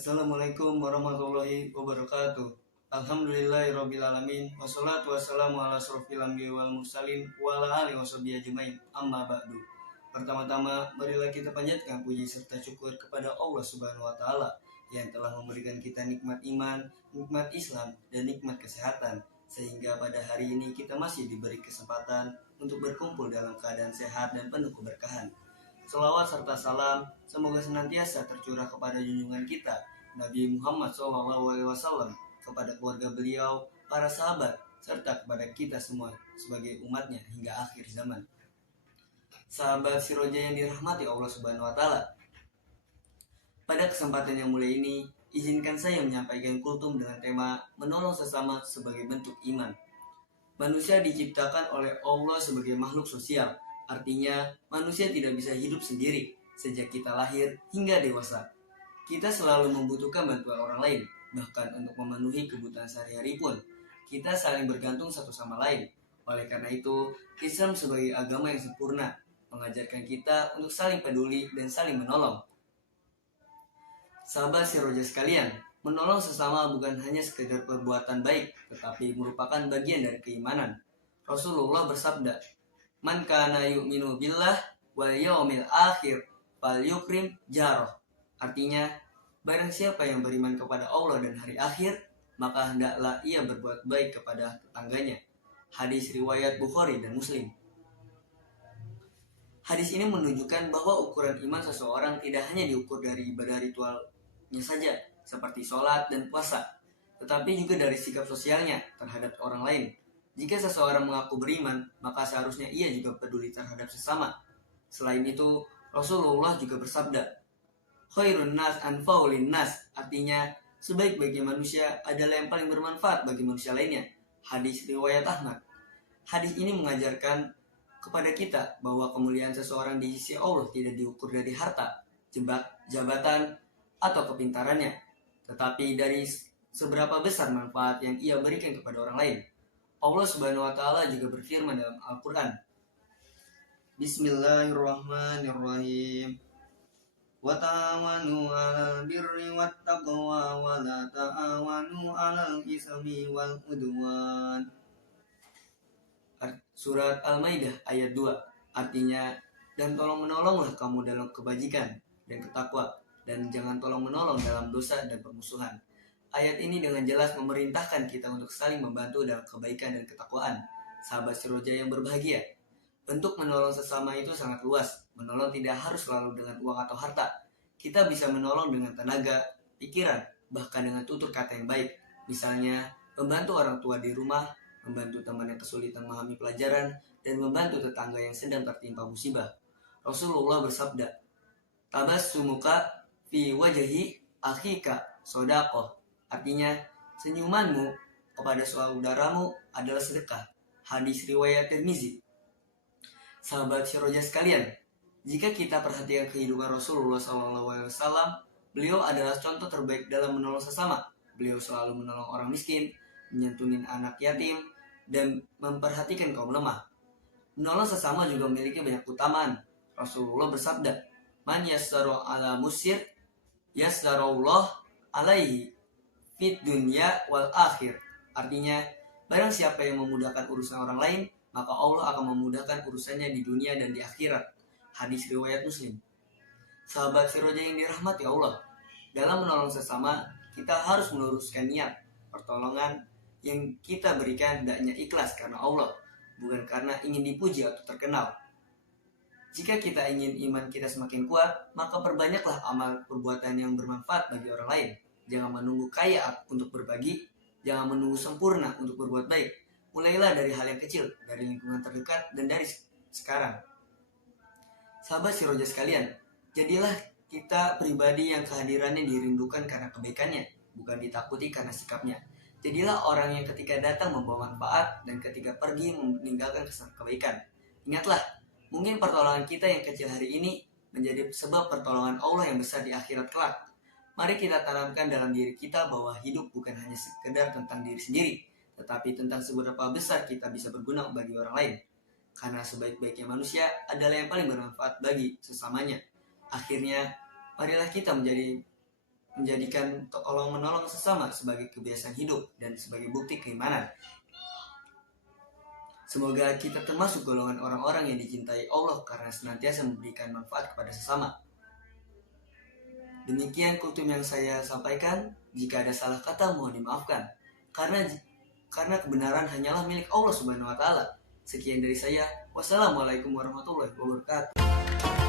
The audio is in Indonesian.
Assalamualaikum warahmatullahi wabarakatuh. Alhamdulillahirrabbilalamin. Wassalatu wassalamu ala asrofil anbiya'i wal mursalin wa ala alihi washabihi ajmain. Amma ba'du. Pertama-tama, marilah kita panjatkan puji serta syukur kepada Allah Subhanahu wa taala yang telah memberikan kita nikmat iman, nikmat Islam, dan nikmat kesehatan, sehingga pada hari ini kita masih diberi kesempatan untuk berkumpul dalam keadaan sehat dan penuh keberkahan. Selawat serta salam semoga senantiasa tercurah kepada junjungan kita Nabi Muhammad SAW, kepada keluarga beliau, para sahabat, serta kepada kita semua sebagai umatnya hingga akhir zaman. Sahabat Siroja yang dirahmati Allah Subhanahu wa taala. Pada kesempatan yang mulia ini, izinkan saya menyampaikan kultum dengan tema menolong sesama sebagai bentuk iman. Manusia diciptakan oleh Allah sebagai makhluk sosial. Artinya, manusia tidak bisa hidup sendiri sejak kita lahir hingga dewasa. Kita selalu membutuhkan bantuan orang lain, bahkan untuk memenuhi kebutuhan sehari-hari pun. Kita saling bergantung satu sama lain. Oleh karena itu, Islam sebagai agama yang sempurna mengajarkan kita untuk saling peduli dan saling menolong. Sahabat Siroja sekalian, menolong sesama bukan hanya sekedar perbuatan baik, tetapi merupakan bagian dari keimanan. Rasulullah bersabda, "Man kana yu'minu billah wal yaumil akhir falyukrim jaroh." Artinya, barang siapa yang beriman kepada Allah dan hari akhir, maka hendaklah ia berbuat baik kepada tetangganya. Hadis riwayat Bukhari dan Muslim. Hadis ini menunjukkan bahwa ukuran iman seseorang tidak hanya diukur dari ibadah ritualnya saja, seperti sholat dan puasa, tetapi juga dari sikap sosialnya terhadap orang lain. Jika seseorang mengaku beriman, maka seharusnya ia juga peduli terhadap sesama. Selain itu, Rasulullah juga bersabda, "Khairun nas anfa'ulin nas", artinya sebaik-baiknya manusia adalah yang paling bermanfaat bagi manusia lainnya. Hadis riwayat Ahmad. Hadis ini mengajarkan kepada kita bahwa kemuliaan seseorang di sisi Allah tidak diukur dari harta, jabatan, atau kepintarannya, tetapi dari seberapa besar manfaat yang ia berikan kepada orang lain. Allah Subhanahu wa taala juga berfirman dalam Al-Qur'an, Bismillahirrahmanirrahim. Wa ta'awanu 'alal birri wat taqwa wa la ta'awanu 'alal ismi wal udwan. Surat Al-Maidah ayat 2. Artinya, dan tolong menolonglah kamu dalam kebajikan dan ketakwa, dan jangan tolong menolong dalam dosa dan permusuhan. Ayat ini dengan jelas memerintahkan kita untuk saling membantu dalam kebaikan dan ketakwaan. Sahabat Siroja yang berbahagia, bentuk menolong sesama itu sangat luas. Menolong tidak harus selalu dengan uang atau harta. Kita bisa menolong dengan tenaga, pikiran, bahkan dengan tutur kata yang baik. Misalnya, membantu orang tua di rumah, membantu teman yang kesulitan memahami pelajaran, dan membantu tetangga yang sedang tertimpa musibah. Rasulullah bersabda, "Tabassumuka fi wajhi akhika shadaqah." Artinya, senyumanmu kepada saudaramu adalah sedekah. Hadis riwayat Tirmizi. Sahabat Siroja sekalian, jika kita perhatikan kehidupan Rasulullah SAW, beliau adalah contoh terbaik dalam menolong sesama. Beliau selalu menolong orang miskin, menyantunin anak yatim, dan memperhatikan kaum lemah. Menolong sesama juga memiliki banyak keutamaan. Rasulullah bersabda, "Man yassaru ala musir, yassarullah alaihi fit dunya wal akhir." Artinya, barang siapa yang memudahkan urusan orang lain, maka Allah akan memudahkan urusannya di dunia dan di akhirat. Hadis riwayat Muslim. Sahabat Siroja yang dirahmati Allah, dalam menolong sesama, kita harus meluruskan niat. Pertolongan yang kita berikan hendaknya ikhlas karena Allah, bukan karena ingin dipuji atau terkenal. Jika kita ingin iman kita semakin kuat, maka perbanyaklah amal perbuatan yang bermanfaat bagi orang lain. Jangan menunggu kaya untuk berbagi, jangan menunggu sempurna untuk berbuat baik. Mulailah dari hal yang kecil, dari lingkungan terdekat, dan dari sekarang. Sahabat Siroja sekalian, jadilah kita pribadi yang kehadirannya dirindukan karena kebaikannya, bukan ditakuti karena sikapnya. Jadilah orang yang ketika datang membawa manfaat dan ketika pergi meninggalkan kesan kebaikan. Ingatlah, mungkin pertolongan kita yang kecil hari ini menjadi sebab pertolongan Allah yang besar di akhirat kelak. Mari kita tanamkan dalam diri kita bahwa hidup bukan hanya sekedar tentang diri sendiri, tetapi tentang seberapa besar kita bisa berguna bagi orang lain. Karena sebaik-baiknya manusia adalah yang paling bermanfaat bagi sesamanya. Akhirnya, marilah kita menjadi menjadikan tolong menolong sesama sebagai kebiasaan hidup dan sebagai bukti keimanan. Semoga kita termasuk golongan orang-orang yang dicintai Allah karena senantiasa memberikan manfaat kepada sesama. Demikian kultum yang saya sampaikan. Jika ada salah kata mohon dimaafkan. Karena kebenaran hanyalah milik Allah Subhanahu wa taala. Sekian dari saya. Wassalamualaikum warahmatullahi wabarakatuh.